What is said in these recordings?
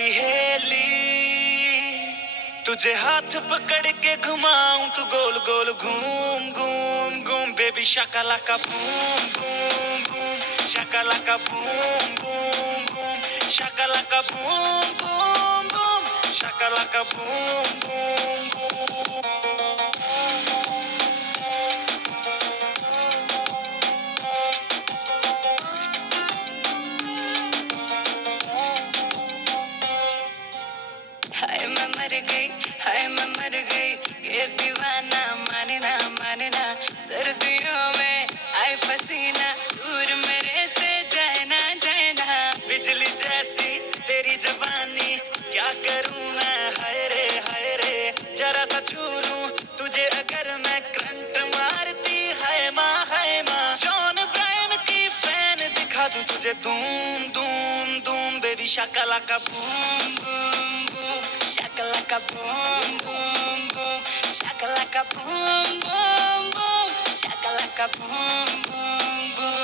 वाली हेली, तुझे हाथ पकड़ के घुमाऊं तू गोल गोल घूम घूम घूम बेबी शाकालाका boom boom boom Shakalaka boom boom boom Shakalaka boom boom boom Shakalaka boom boom boom. हाय मैं मर गई, हाय मैं मर गई, ये दीवाना माने ना सर्दियों में आए पसीना दूर मेरे से जाए ना बिजली जैसी तेरी जवानी क्या करूं मैं हाय रे जरा सा छू लूं तुझे अगर मैं करंट मारती है माँ जॉन ब्रायन की फैन दिखा दूं तुझे धूम धूम धूम बेबी शाकालाका boom boom boom shakalaka boom boom boom shakalaka boom boom boom shakalaka boom boom boom।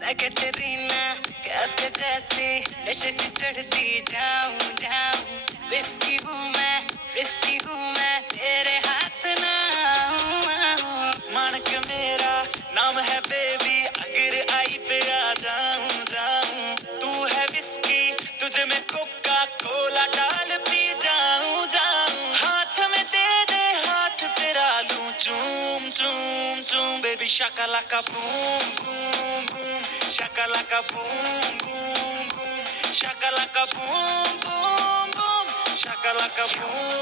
मैं कैटरीना कैफ के जैसी नशे से चढ़ती जाऊं विस्की हूँ मैं रिस्की हूँ मैं तेरे हाथ ना आऊं। मानक मेरा नाम है बेबी अगर आई पे आ जाऊं तू है विस्की तुझे मैं कोका कोला डाल पी जाऊं हाथ में दे हाथ तेरा लूं चूम चूम चूम बेबी शाकालाका boom boom boom Shakalaka boom boom boom Shakalaka boom boom boom Shakalaka boom